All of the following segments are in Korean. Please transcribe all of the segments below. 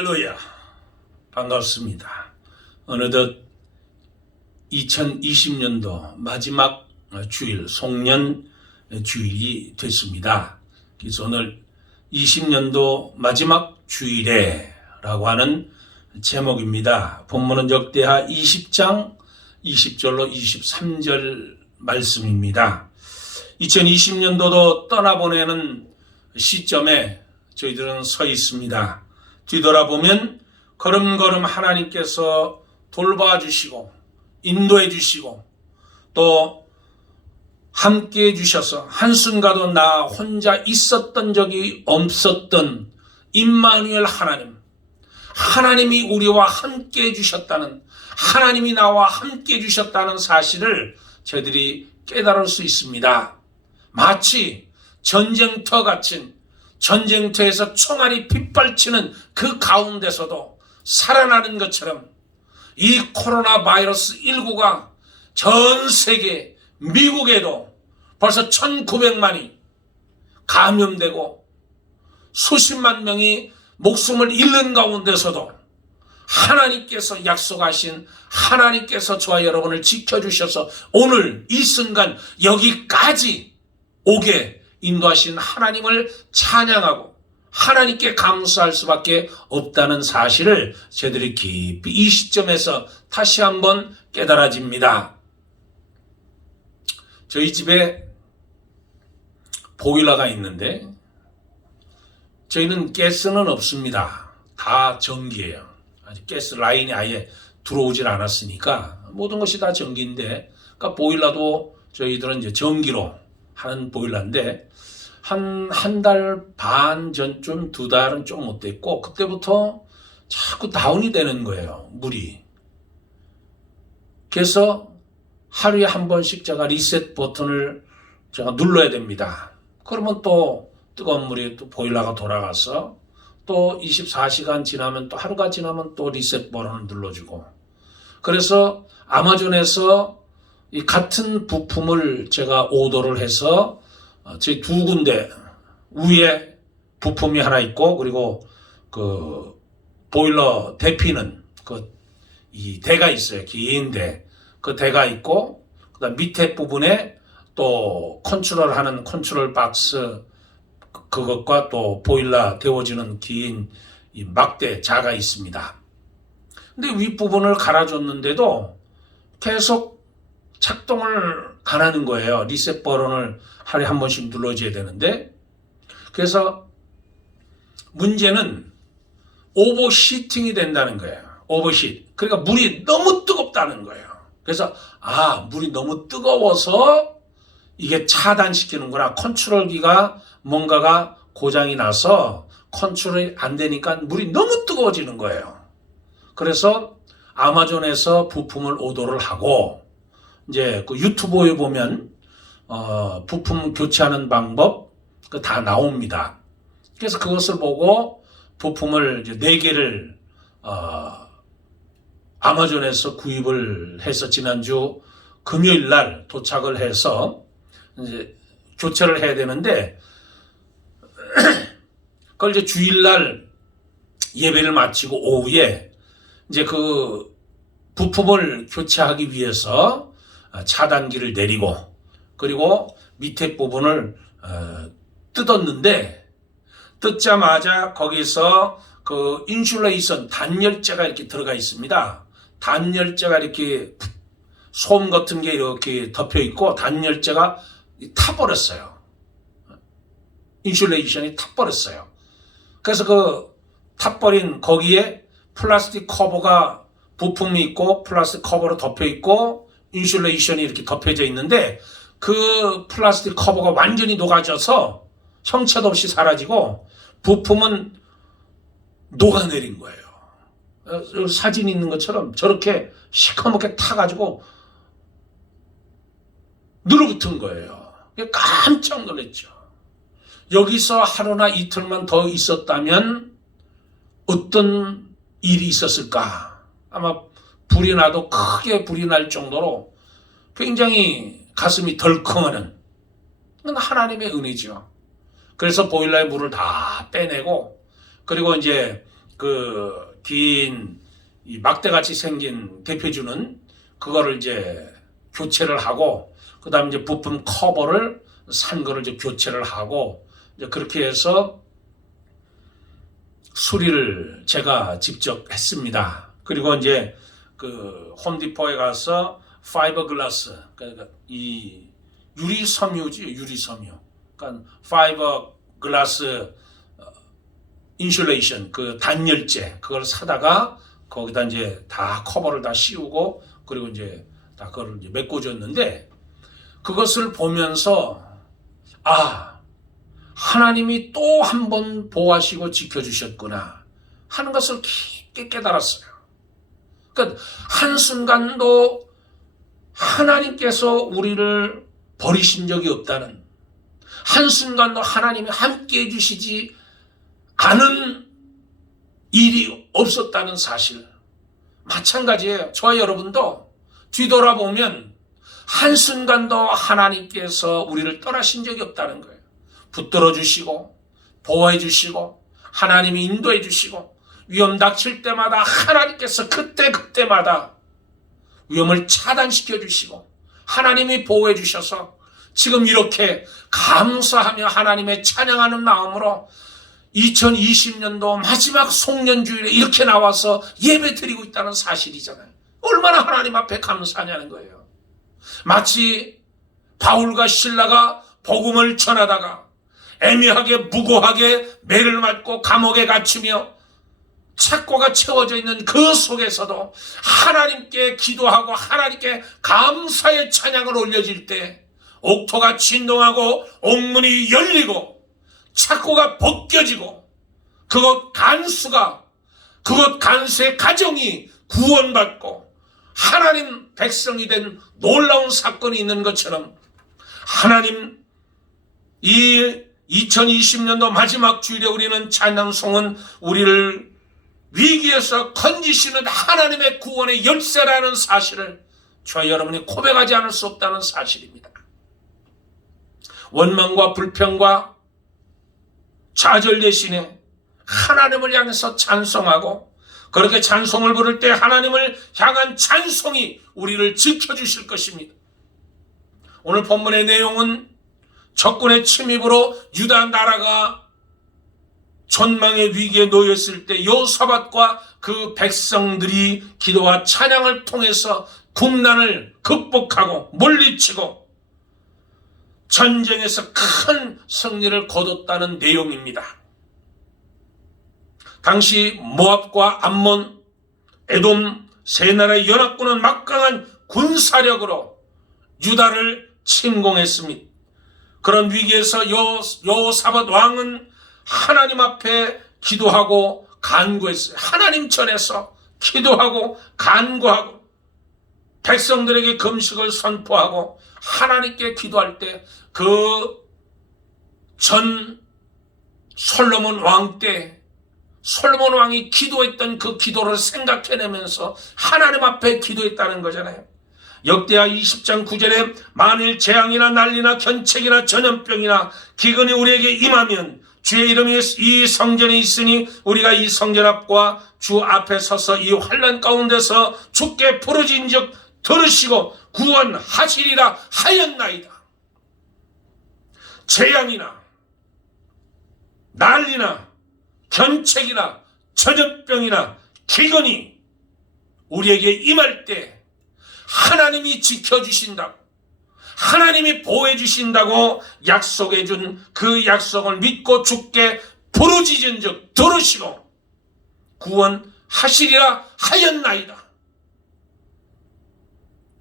할렐루야. 반갑습니다. 어느덧 2020년도 마지막 주일, 송년 주일이 됐습니다. 그래서 오늘 20년도 마지막 주일에 라고 하는 제목입니다. 본문은 역대하 20장 20절로 23절 말씀입니다. 2020년도도 떠나보내는 시점에 저희들은 서 있습니다. 뒤돌아보면 걸음걸음 하나님께서 돌봐주시고 인도해 주시고 또 함께해 주셔서 한순간도 나 혼자 있었던 적이 없었던 임마누엘 하나님이 우리와 함께해 주셨다는, 하나님이 나와 함께해 주셨다는 사실을 저희들이 깨달을 수 있습니다. 마치 전쟁터 같은, 전쟁터에서 총알이 빗발치는 그 가운데서도 살아나는 것처럼 이 코로나 바이러스 19가 전 세계 미국에도 벌써 1900만이 감염되고 수십만 명이 목숨을 잃는 가운데서도 하나님께서 약속하신, 하나님께서 저와 여러분을 지켜주셔서 오늘 이 순간 여기까지 오게 인도하신 하나님을 찬양하고 하나님께 감사할 수밖에 없다는 사실을 저희들이 깊이 이 시점에서 다시 한번 깨달아집니다. 저희 집에 보일러가 있는데 저희는 가스는 없습니다. 다 전기예요. 아직 가스 라인이 아예 들어오질 않았으니까 모든 것이 다 전기인데, 그러니까 보일러도 저희들은 이제 전기로 하는 보일러인데 한 달 반 전쯤, 두 달은 좀 못 됐고 그때부터 자꾸 다운이 되는 거예요, 물이. 그래서 하루에 한 번씩 제가 리셋 버튼을 제가 눌러야 됩니다. 그러면 또 뜨거운 물이 또 보일러가 돌아가서 또 24시간 지나면, 또 하루가 지나면 또 리셋 버튼을 눌러주고, 그래서 아마존에서 이 같은 부품을 제가 오더를 해서 제 두 군데, 위에 부품이 하나 있고 그리고 그 보일러 대피는 이 대가 있어요. 긴 대. 그 대가 있고 그다음 밑에 부분에 또 컨트롤하는 컨트롤 박스, 그것과 또 보일러 데워지는 긴 이 막대 자가 있습니다. 근데 윗부분을 갈아줬는데도 계속 작동을 안 하는 거예요. 리셋 버튼을 하루에 한 번씩 눌러줘야 되는데, 그래서 문제는 오버히팅이 된다는 거예요. 오버히트. 그러니까 물이 너무 뜨겁다는 거예요. 그래서 물이 너무 뜨거워서 이게 차단시키는구나. 컨트롤기가 뭔가가 고장이 나서 컨트롤이 안 되니까 물이 너무 뜨거워지는 거예요. 그래서 아마존에서 부품을 오더를 하고, 이제 그 유튜브에 보면 부품 교체하는 방법 다 나옵니다. 그래서 그것을 보고 부품을 이제 4개를 아마존에서 구입을 해서 지난주 금요일 날 도착을 해서 이제 교체를 해야 되는데, 그걸 이제 주일날 예배를 마치고 오후에 이제 그 부품을 교체하기 위해서 차단기를 내리고, 그리고 밑에 부분을 뜯었는데, 뜯자마자 거기서 그 인슐레이션 단열재가 이렇게 들어가 있습니다. 단열재가 이렇게 솜 같은 게 이렇게 덮여 있고 단열재가 타버렸어요. 인슐레이션이 타버렸어요. 그래서 그 타버린 거기에 플라스틱 커버가, 부품이 있고 플라스틱 커버로 덮여 있고 인슐레이션이 이렇게 덮여져 있는데, 그 플라스틱 커버가 완전히 녹아져서 형체도 없이 사라지고 부품은 녹아내린 거예요. 사진 있는 것처럼 저렇게 시커멓게 타가지고 눌러붙은 거예요. 깜짝 놀랐죠. 여기서 하루나 이틀만 더 있었다면 어떤 일이 있었을까? 아마 불이 나도 크게 불이 날 정도로 굉장히 가슴이 덜컹하는, 하나님의 은혜죠. 그래서 보일러의 물을 다 빼내고, 그리고 이제 긴 이 막대같이 생긴 대표주는 그거를 이제 교체를 하고, 그 다음에 이제 부품 커버를 산 거를 이제 교체를 하고, 이제 그렇게 해서 수리를 제가 직접 했습니다. 그리고 이제 그 홈디포에 가서 파이버 글라스, 그러니까 이 유리섬유지, 유리섬유. 그러니까 파이버 글라스 인슐레이션, 그 단열재, 그걸 사다가 거기다 이제 다 커버를 다 씌우고, 그리고 이제 다 그걸 이제 메꿔줬는데, 그것을 보면서 하나님이 또 한 번 보호하시고 지켜주셨구나 하는 것을 깊게 깨달았어요. 그러니까 한순간도 하나님께서 우리를 버리신 적이 없다는, 한순간도 하나님이 함께 해주시지 않은 일이 없었다는 사실. 마찬가지예요. 저와 여러분도 뒤돌아보면 한순간도 하나님께서 우리를 떠나신 적이 없다는 거예요. 붙들어 주시고 보호해 주시고 하나님이 인도해 주시고, 위험 닥칠 때마다 하나님께서 그때마다 위험을 차단시켜 주시고 하나님이 보호해 주셔서 지금 이렇게 감사하며 하나님의 찬양하는 마음으로 2020년도 마지막 송년주일에 이렇게 나와서 예배 드리고 있다는 사실이잖아요. 얼마나 하나님 앞에 감사하냐는 거예요. 마치 바울과 실라가 복음을 전하다가 애매하게 무고하게 매를 맞고 감옥에 갇히며 착고가 채워져 있는 그 속에서도 하나님께 기도하고 하나님께 감사의 찬양을 올려질 때 옥토가 진동하고 옥문이 열리고 착고가 벗겨지고 그곳 간수의 가정이 구원받고 하나님 백성이 된 놀라운 사건이 있는 것처럼, 하나님 이 2020년도 마지막 주일에 우리는 찬양송은 우리를 위기에서 건지시는 하나님의 구원의 열쇠라는 사실을 저와 여러분이 고백하지 않을 수 없다는 사실입니다. 원망과 불평과 좌절 대신에 하나님을 향해서 찬송하고, 그렇게 찬송을 부를 때 하나님을 향한 찬송이 우리를 지켜주실 것입니다. 오늘 본문의 내용은 적군의 침입으로 유다 나라가 전망의 위기에 놓였을 때 여호사밧과 그 백성들이 기도와 찬양을 통해서 국난을 극복하고 물리치고 전쟁에서 큰 승리를 거뒀다는 내용입니다. 당시 모압과 암몬, 에돔 세 나라의 연합군은 막강한 군사력으로 유다를 침공했습니다. 그런 위기에서 여호사밧 왕은 하나님 앞에 기도하고 간구했어요. 하나님 전에서 기도하고 간구하고 백성들에게 금식을 선포하고 하나님께 기도할 때 그 전 솔로몬 왕 때 솔로몬 왕이 기도했던 그 기도를 생각해내면서 하나님 앞에 기도했다는 거잖아요. 역대하 20장 9절에 만일 재앙이나 난리나 견책이나 전염병이나 기근이 우리에게 임하면 주의 이름이 이 성전에 있으니 우리가 이 성전 앞과 주 앞에 서서 이 환난 가운데서 주께 부르짖은즉 들으시고 구원하시리라 하였나이다. 재앙이나 난리나 견책이나 전염병이나 기근이 우리에게 임할 때 하나님이 지켜주신다고, 하나님이 보호해 주신다고 약속해 준 그 약속을 믿고 주께 부르짖은즉 들으시고 구원하시리라 하였나이다.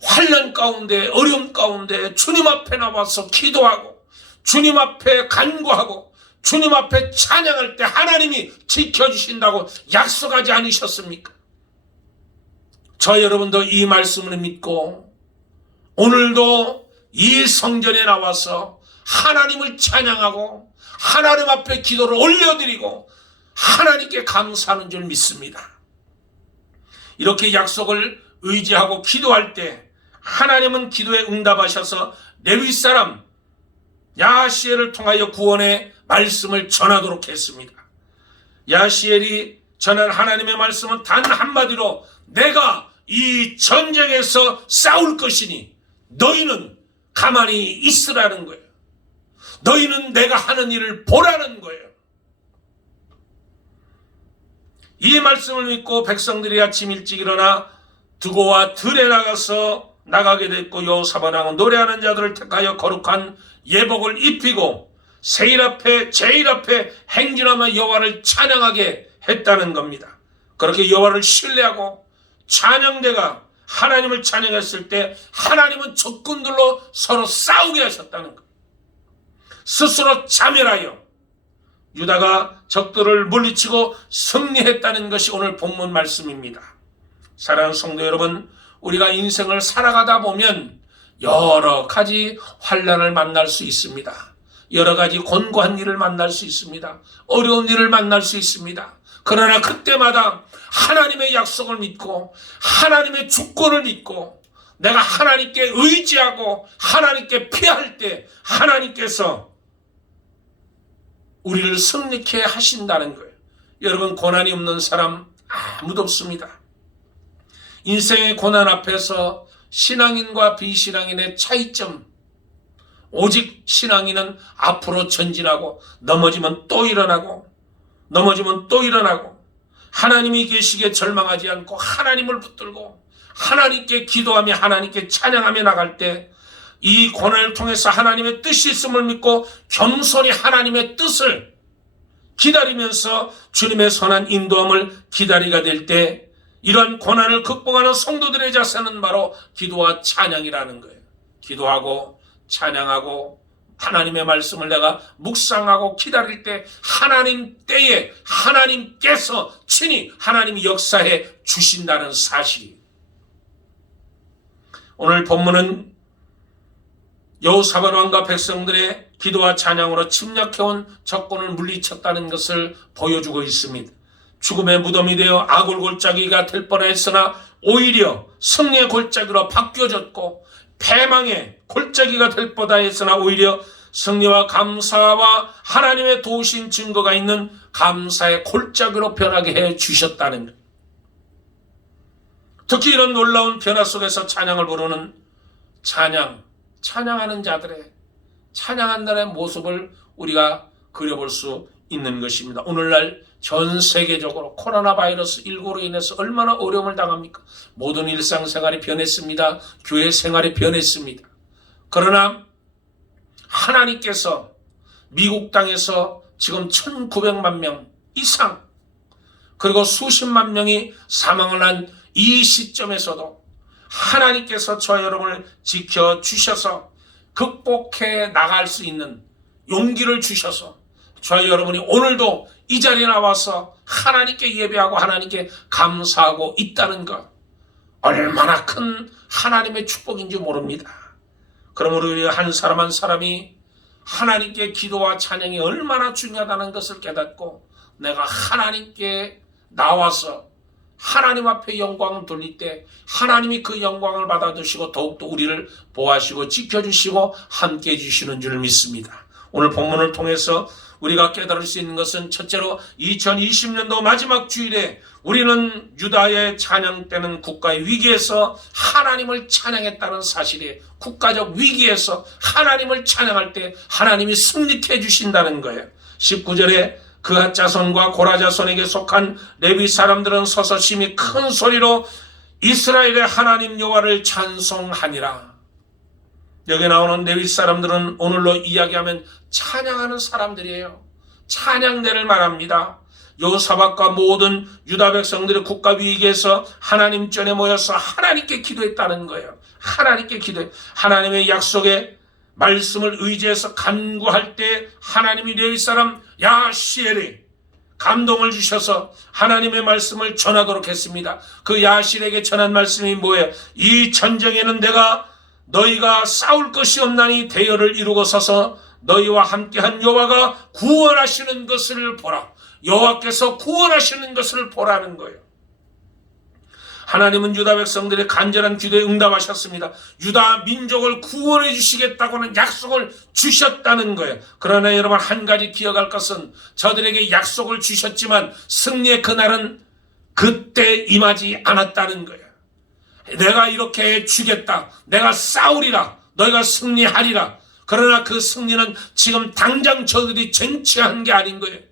환난 가운데 어려움 가운데 주님 앞에 나와서 기도하고 주님 앞에 간구하고 주님 앞에 찬양할 때 하나님이 지켜주신다고 약속하지 않으셨습니까? 저 여러분도 이 말씀을 믿고 오늘도 이 성전에 나와서 하나님을 찬양하고 하나님 앞에 기도를 올려드리고 하나님께 감사하는 줄 믿습니다. 이렇게 약속을 의지하고 기도할 때 하나님은 기도에 응답하셔서 레위 사람 야시엘을 통하여 구원의 말씀을 전하도록 했습니다. 야시엘이 전한 하나님의 말씀은 단 한마디로 내가 이 전쟁에서 싸울 것이니 너희는 가만히 있으라는 거예요. 너희는 내가 하는 일을 보라는 거예요. 이 말씀을 믿고 백성들이 아침 일찍 일어나 드고와 들에 나가게 됐고, 여호사밧 왕은 노래하는 자들을 택하여 거룩한 예복을 입히고 제일 앞에 행진하며 여호와를 찬양하게 했다는 겁니다. 그렇게 여호와를 신뢰하고 찬양대가 하나님을 찬양했을 때 하나님은 적군들로 서로 싸우게 하셨다는 것. 스스로 자멸하여 유다가 적들을 물리치고 승리했다는 것이 오늘 본문 말씀입니다. 사랑하는 성도 여러분, 우리가 인생을 살아가다 보면 여러 가지 환난을 만날 수 있습니다. 여러 가지 곤고한 일을 만날 수 있습니다. 어려운 일을 만날 수 있습니다. 그러나 그때마다 하나님의 약속을 믿고 하나님의 주권을 믿고 내가 하나님께 의지하고 하나님께 피할 때 하나님께서 우리를 승리케 하신다는 거예요. 여러분, 고난이 없는 사람 아무도 없습니다. 인생의 고난 앞에서 신앙인과 비신앙인의 차이점, 오직 신앙인은 앞으로 전진하고 넘어지면 또 일어나고 하나님이 계시기에 절망하지 않고 하나님을 붙들고 하나님께 기도하며 하나님께 찬양하며 나갈 때 이 고난을 통해서 하나님의 뜻이 있음을 믿고 겸손히 하나님의 뜻을 기다리면서 주님의 선한 인도함을 기다리게 될 때 이러한 고난을 극복하는 성도들의 자세는 바로 기도와 찬양이라는 거예요. 기도하고 찬양하고 하나님의 말씀을 내가 묵상하고 기다릴 때 하나님 때에 하나님께서 친히 하나님이 역사해 주신다는 사실이. 오늘 본문은 여호사밧 왕과 백성들의 기도와 찬양으로 침략해온 적군을 물리쳤다는 것을 보여주고 있습니다. 죽음의 무덤이 되어 악을 골짜기가 될 뻔했으나 오히려 승리의 골짜기로 바뀌어졌고, 패망의 골짜기가 될 뻔다 했으나 오히려 승리와 감사와 하나님의 도우신 증거가 있는 감사의 골짜기로 변하게 해 주셨다는 것. 특히 이런 놀라운 변화 속에서 찬양을 부르는 찬양하는 자들의 찬양한다는 모습을 우리가 그려볼 수 있는 것입니다. 오늘날 전 세계적으로 코로나 바이러스 19로 인해서 얼마나 어려움을 당합니까? 모든 일상생활이 변했습니다. 교회 생활이 변했습니다. 그러나 하나님께서 미국 땅에서 지금 1900만 명 이상 그리고 수십만 명이 사망을 한 이 시점에서도 하나님께서 저와 여러분을 지켜주셔서 극복해 나갈 수 있는 용기를 주셔서 저와 여러분이 오늘도 이 자리에 나와서 하나님께 예배하고 하나님께 감사하고 있다는 것, 얼마나 큰 하나님의 축복인지 모릅니다. 그러므로 우리 한 사람 한 사람이 하나님께 기도와 찬양이 얼마나 중요하다는 것을 깨닫고 내가 하나님께 나와서 하나님 앞에 영광을 돌릴 때 하나님이 그 영광을 받아주시고 더욱더 우리를 보호하시고 지켜주시고 함께해 주시는 줄 믿습니다. 오늘 본문을 통해서 우리가 깨달을 수 있는 것은 첫째로 2020년도 마지막 주일에 우리는 유다의 찬양되는 국가의 위기에서 하나님을 찬양했다는 사실에, 국가적 위기에서 하나님을 찬양할 때 하나님이 승리케 해주신다는 거예요. 19절에 그앗 자손과 고라 자손에게 속한 레위 사람들은 서서 심히 큰 소리로 이스라엘의 하나님 여호와를 찬송하니라. 여기 나오는 레위 사람들은 오늘로 이야기하면 찬양하는 사람들이에요. 찬양대를 말합니다. 여호사밧과 모든 유다 백성들의 국가 위기에서 하나님 전에 모여서 하나님께 기도했다는 거예요. 하나님께 기도해 하나님의 약속에 말씀을 의지해서 간구할 때 하나님이 레위 사람 야시엘에 감동을 주셔서 하나님의 말씀을 전하도록 했습니다. 그 야시엘에게 전한 말씀이 뭐예요? 이 전쟁에는 내가 너희가 싸울 것이 없나니 대열을 이루고 서서 너희와 함께한 여호와가 구원하시는 것을 보라. 여호와께서 구원하시는 것을 보라는 거예요. 하나님은 유다 백성들의 간절한 기도에 응답하셨습니다. 유다 민족을 구원해 주시겠다고는 약속을 주셨다는 거예요. 그러나 여러분, 한 가지 기억할 것은 저들에게 약속을 주셨지만 승리의 그날은 그때 임하지 않았다는 거예요. 내가 이렇게 주겠다, 내가 싸우리라, 너희가 승리하리라. 그러나 그 승리는 지금 당장 저들이 쟁취한 게 아닌 거예요.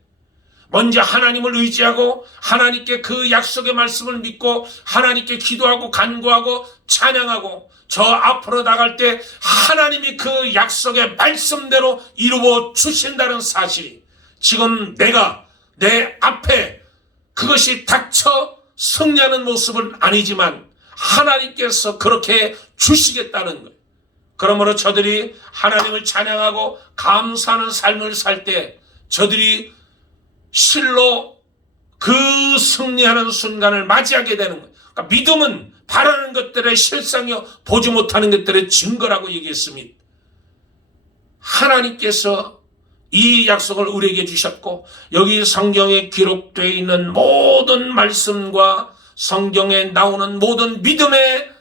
먼저 하나님을 의지하고 하나님께 그 약속의 말씀을 믿고 하나님께 기도하고 간구하고 찬양하고 저 앞으로 나갈 때 하나님이 그 약속의 말씀대로 이루어 주신다는 사실이 지금 내가 내 앞에 그것이 닥쳐 승리하는 모습은 아니지만 하나님께서 그렇게 주시겠다는 거예요. 그러므로 저들이 하나님을 찬양하고 감사하는 삶을 살 때 저들이 실로 그 승리하는 순간을 맞이하게 되는 거예요. 그러니까 믿음은 바라는 것들의 실상이요 보지 못하는 것들의 증거라고 얘기했습니다. 하나님께서 이 약속을 우리에게 주셨고 여기 성경에 기록되어 있는 모든 말씀과 성경에 나오는 모든 믿음의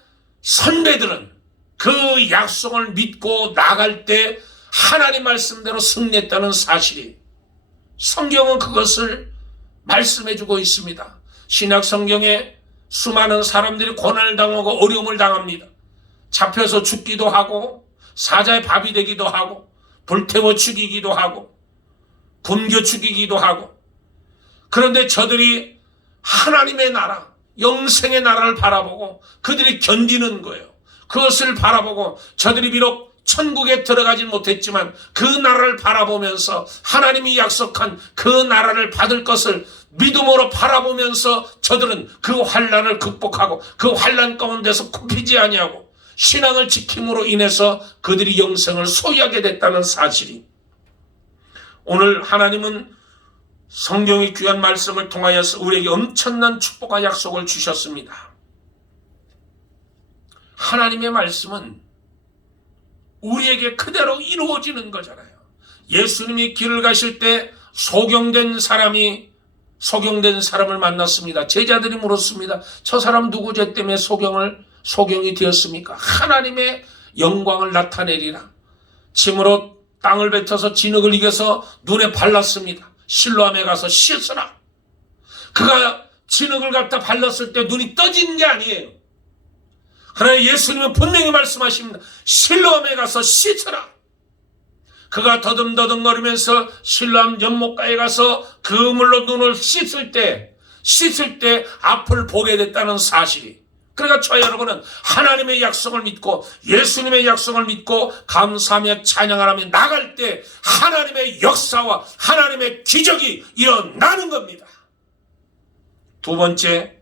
선배들은 그 약속을 믿고 나갈 때 하나님 말씀대로 승리했다는 사실이 성경은 그것을 말씀해주고 있습니다. 신약 성경에 수많은 사람들이 고난을 당하고 어려움을 당합니다. 잡혀서 죽기도 하고 사자의 밥이 되기도 하고 불태워 죽이기도 하고 굶겨 죽이기도 하고 그런데 저들이 하나님의 나라, 영생의 나라를 바라보고 그들이 견디는 거예요. 그것을 바라보고 저들이 비록 천국에 들어가지 못했지만 그 나라를 바라보면서 하나님이 약속한 그 나라를 받을 것을 믿음으로 바라보면서 저들은 그 환난을 극복하고 그 환난 가운데서 굽히지 아니하고 신앙을 지킴으로 인해서 그들이 영생을 소유하게 됐다는 사실이 오늘 하나님은 성경의 귀한 말씀을 통하여서 우리에게 엄청난 축복과 약속을 주셨습니다. 하나님의 말씀은 우리에게 그대로 이루어지는 거잖아요. 예수님이 길을 가실 때 소경된 사람을 만났습니다. 제자들이 물었습니다. 저 사람 누구 죄 때문에 소경이 되었습니까? 하나님의 영광을 나타내리라. 침으로 땅을 뱉어서 진흙을 이겨서 눈에 발랐습니다. 실로암에 가서 씻으라. 그가 진흙을 갖다 발랐을 때 눈이 떠진 게 아니에요. 그러나 예수님은 분명히 말씀하십니다. 실로암에 가서 씻으라. 그가 더듬더듬거리면서 실로암 연못가에 가서 그 물로 눈을 씻을 때 앞을 보게 됐다는 사실이. 그러니까 저 여러분은 하나님의 약속을 믿고 예수님의 약속을 믿고 감사하며 찬양하며 나갈 때 하나님의 역사와 하나님의 기적이 일어나는 겁니다. 두 번째,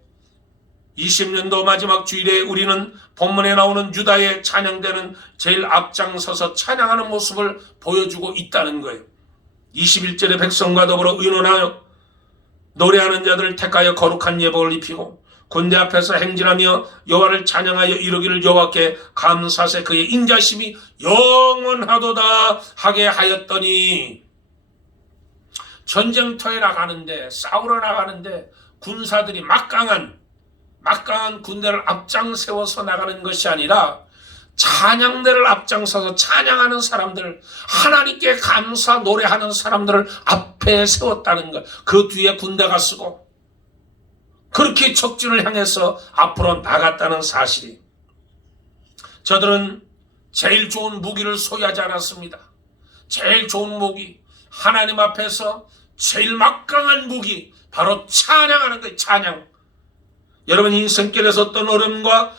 20년도 마지막 주일에 우리는 본문에 나오는 유다의 찬양대는 제일 앞장서서 찬양하는 모습을 보여주고 있다는 거예요. 21절에 백성과 더불어 의논하여 노래하는 자들을 택하여 거룩한 예복을 입히고 군대 앞에서 행진하며 여호와를 찬양하여 이르기를 여호와께 감사세 그의 인자심이 영원하도다 하게 하였더니 전쟁터에 나가는데 싸우러 나가는데 군사들이 막강한 군대를 앞장 세워서 나가는 것이 아니라 찬양대를 앞장서서 찬양하는 사람들, 하나님께 감사 노래하는 사람들을 앞에 세웠다는 것. 그 뒤에 군대가 쓰고 그렇게 적진을 향해서 앞으로 나갔다는 사실이. 저들은 제일 좋은 무기를 소유하지 않았습니다. 제일 좋은 무기, 하나님 앞에서 제일 막강한 무기, 바로 찬양하는 거예요. 찬양. 여러분 인생길에서 어떤 어려움과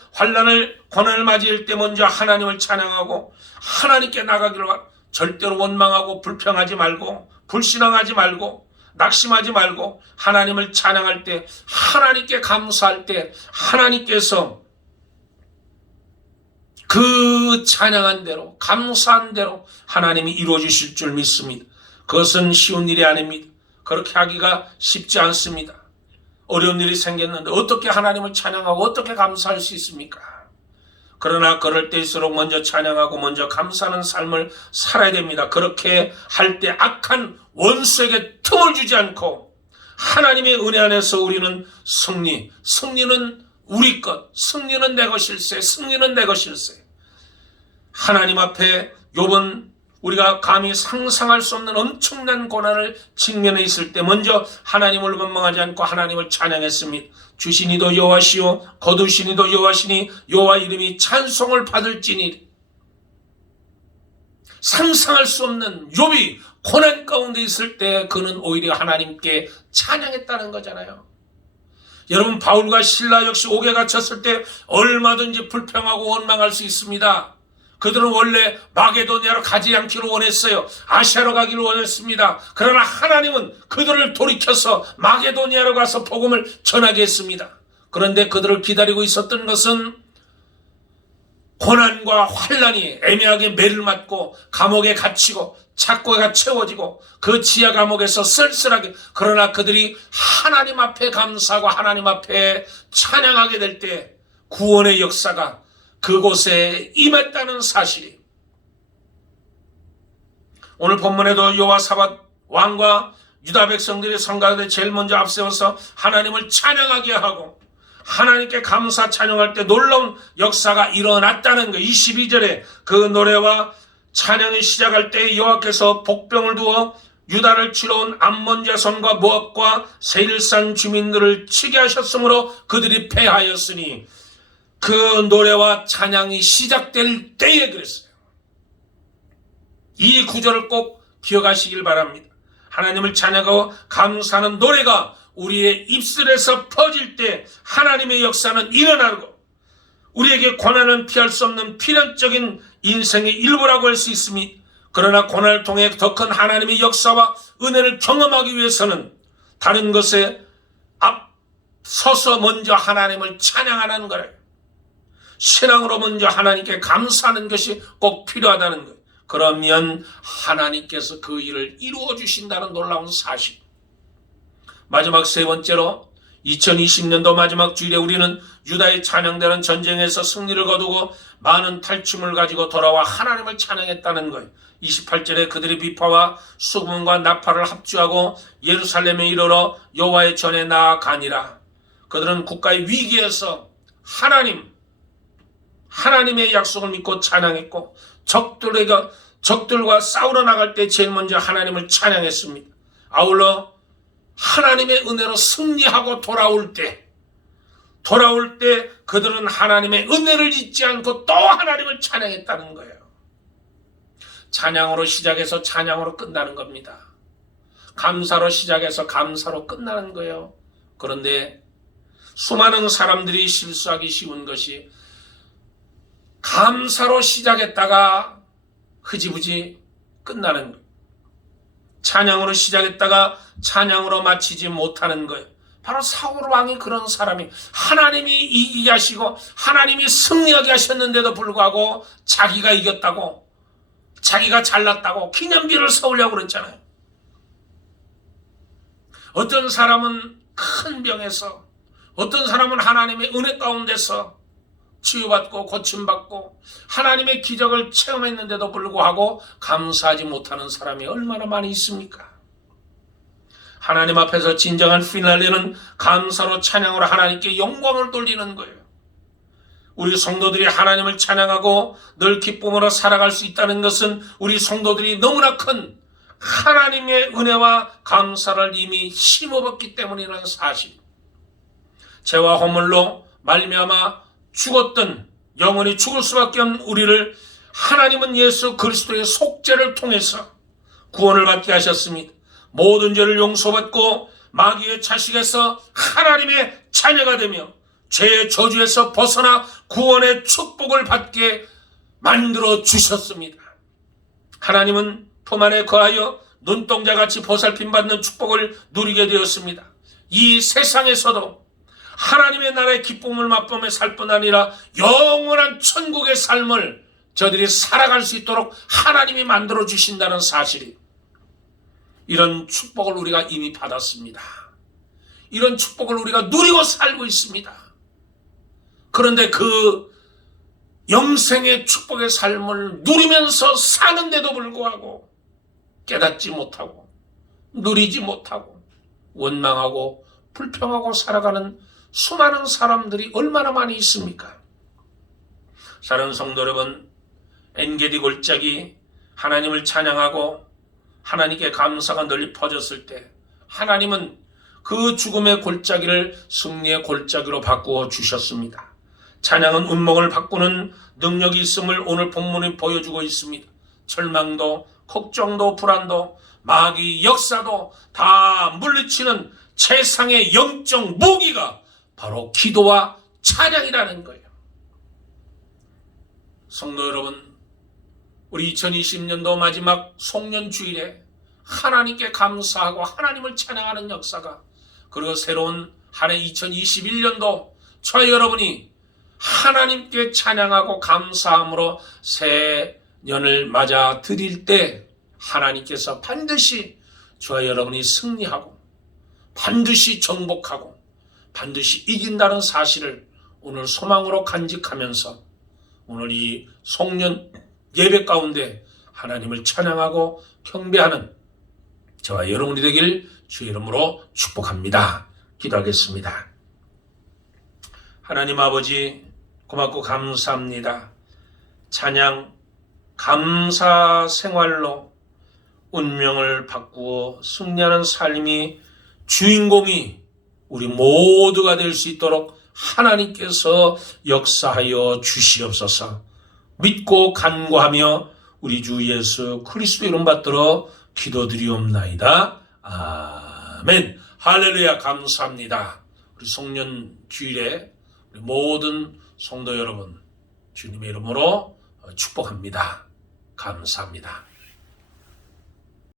고난을 맞이할 때 먼저 하나님을 찬양하고 하나님께 나가기를 절대로 원망하고 불평하지 말고 불신앙하지 말고 낙심하지 말고 하나님을 찬양할 때 하나님께 감사할 때 하나님께서 그 찬양한 대로 감사한 대로 하나님이 이루어 주실 줄 믿습니다. 그것은 쉬운 일이 아닙니다. 그렇게 하기가 쉽지 않습니다. 어려운 일이 생겼는데 어떻게 하나님을 찬양하고 어떻게 감사할 수 있습니까? 그러나 그럴 때일수록 먼저 찬양하고 먼저 감사하는 삶을 살아야 됩니다. 그렇게 할 때 악한 원수에게 틈을 주지 않고 하나님의 은혜 안에서 우리는 승리는 우리 것, 승리는 내 것일세, 승리는 내 것일세. 하나님 앞에 욥은 우리가 감히 상상할 수 없는 엄청난 고난을 직면해 있을 때 먼저 하나님을 원망하지 않고 하나님을 찬양했습니다. 주시니도 여호와시요 거두시니도 여호와시니 여호와 이름이 찬송을 받을지니. 상상할 수 없는 욥이 고난 가운데 있을 때 그는 오히려 하나님께 찬양했다는 거잖아요. 여러분, 바울과 실라 역시 옥에 갇혔을 때 얼마든지 불평하고 원망할 수 있습니다. 그들은 원래 마게도니아로 가지 않기를 원했어요. 아시아로 가기를 원했습니다. 그러나 하나님은 그들을 돌이켜서 마게도니아로 가서 복음을 전하게 했습니다. 그런데 그들을 기다리고 있었던 것은 고난과 환난이 애매하게 매를 맞고 감옥에 갇히고 착고가 채워지고 그 지하 감옥에서 쓸쓸하게, 그러나 그들이 하나님 앞에 감사하고 하나님 앞에 찬양하게 될 때 구원의 역사가 그곳에 임했다는 사실이, 오늘 본문에도 여호와사밧 왕과 유다 백성들이 성가대 제일 먼저 앞세워서 하나님을 찬양하게 하고 하나님께 감사 찬양할 때 놀라운 역사가 일어났다는 거. 22절에 그 노래와 찬양이 시작할 때 여호와께서 복병을 두어 유다를 치러 온 암몬 자손과 모압과 세일산 주민들을 치게 하셨으므로 그들이 패하였으니, 그 노래와 찬양이 시작될 때에 그랬어요. 이 구절을 꼭 기억하시길 바랍니다. 하나님을 찬양하고 감사하는 노래가 우리의 입술에서 퍼질 때 하나님의 역사는 일어나고, 우리에게 고난은 피할 수 없는 필연적인 인생의 일부라고 할 수 있습니다. 그러나 고난을 통해 더 큰 하나님의 역사와 은혜를 경험하기 위해서는 다른 것에 앞서서 먼저 하나님을 찬양하는 거예요. 신앙으로 먼저 하나님께 감사하는 것이 꼭 필요하다는 거예요. 그러면 하나님께서 그 일을 이루어 주신다는 놀라운 사실. 마지막 세 번째로 2020년도 마지막 주일에 우리는 유다의 찬양되는 전쟁에서 승리를 거두고 많은 탈춤을 가지고 돌아와 하나님을 찬양했다는 거예요. 28절에 그들이 비파와 수금과 나팔을 합주하고 예루살렘에 이르러 여호와의 전에 나아가니라. 그들은 국가의 위기에서 하나님의 약속을 믿고 찬양했고, 적들과 싸우러 나갈 때 제일 먼저 하나님을 찬양했습니다. 아울러 하나님의 은혜로 승리하고 돌아올 때 그들은 하나님의 은혜를 잊지 않고 또 하나님을 찬양했다는 거예요. 찬양으로 시작해서 찬양으로 끝나는 겁니다. 감사로 시작해서 감사로 끝나는 거예요. 그런데 수많은 사람들이 실수하기 쉬운 것이 감사로 시작했다가 흐지부지 끝나는 거예요. 찬양으로 시작했다가 찬양으로 마치지 못하는 거예요. 바로 사울 왕이 그런 사람이, 하나님이 이기게 하시고 하나님이 승리하게 하셨는데도 불구하고 자기가 이겼다고, 자기가 잘났다고 기념비를 세우려고 그랬잖아요. 어떤 사람은 큰 병에서, 어떤 사람은 하나님의 은혜 가운데서 치유받고 고침받고 하나님의 기적을 체험했는데도 불구하고 감사하지 못하는 사람이 얼마나 많이 있습니까? 하나님 앞에서 진정한 피날레는 감사로 찬양으로 하나님께 영광을 돌리는 거예요. 우리 성도들이 하나님을 찬양하고 늘 기쁨으로 살아갈 수 있다는 것은 우리 성도들이 너무나 큰 하나님의 은혜와 감사를 이미 심어봤기 때문이라는 사실. 죄와 허물로 말미암아 죽었던, 영원히 죽을 수밖에 없는 우리를 하나님은 예수 그리스도의 속죄를 통해서 구원을 받게 하셨습니다. 모든 죄를 용서받고 마귀의 자식에서 하나님의 자녀가 되며 죄의 저주에서 벗어나 구원의 축복을 받게 만들어 주셨습니다. 하나님은 품 안에 거하여 눈동자같이 보살핌 받는 축복을 누리게 되었습니다. 이 세상에서도 하나님의 나라의 기쁨을 맛보며 살 뿐 아니라 영원한 천국의 삶을 저들이 살아갈 수 있도록 하나님이 만들어 주신다는 사실이, 이런 축복을 우리가 이미 받았습니다. 이런 축복을 우리가 누리고 살고 있습니다. 그런데 그 영생의 축복의 삶을 누리면서 사는데도 불구하고 깨닫지 못하고 누리지 못하고 원망하고 불평하고 살아가는 수많은 사람들이 얼마나 많이 있습니까? 사랑하는 성도 여러분, 엔게디 골짜기 하나님을 찬양하고 하나님께 감사가 널리 퍼졌을 때 하나님은 그 죽음의 골짜기를 승리의 골짜기로 바꾸어 주셨습니다. 찬양은 운명을 바꾸는 능력이 있음을 오늘 본문이 보여주고 있습니다. 절망도, 걱정도, 불안도, 마귀 역사도 다 물리치는 최상의 영적 무기가 바로 기도와 찬양이라는 거예요. 성도 여러분, 우리 2020년도 마지막 송년주일에 하나님께 감사하고 하나님을 찬양하는 역사가, 그리고 새로운 한 해 2021년도 저와 여러분이 하나님께 찬양하고 감사함으로 새 년을 맞아 드릴 때 하나님께서 반드시 저와 여러분이 승리하고 반드시 정복하고 반드시 이긴다는 사실을 오늘 소망으로 간직하면서 오늘 이 송년 예배 가운데 하나님을 찬양하고 경배하는 저와 여러분이 되길 주의 이름으로 축복합니다. 기도하겠습니다. 하나님 아버지, 고맙고 감사합니다. 찬양, 감사 생활로 운명을 바꾸어 승리하는 삶이 주인공이 우리 모두가 될 수 있도록 하나님께서 역사하여 주시옵소서. 믿고 간구하며 우리 주 예수 그리스도 이름 받들어 기도드리옵나이다. 아멘. 할렐루야. 감사합니다. 우리 송년 주일에 우리 모든 성도 여러분 주님의 이름으로 축복합니다. 감사합니다.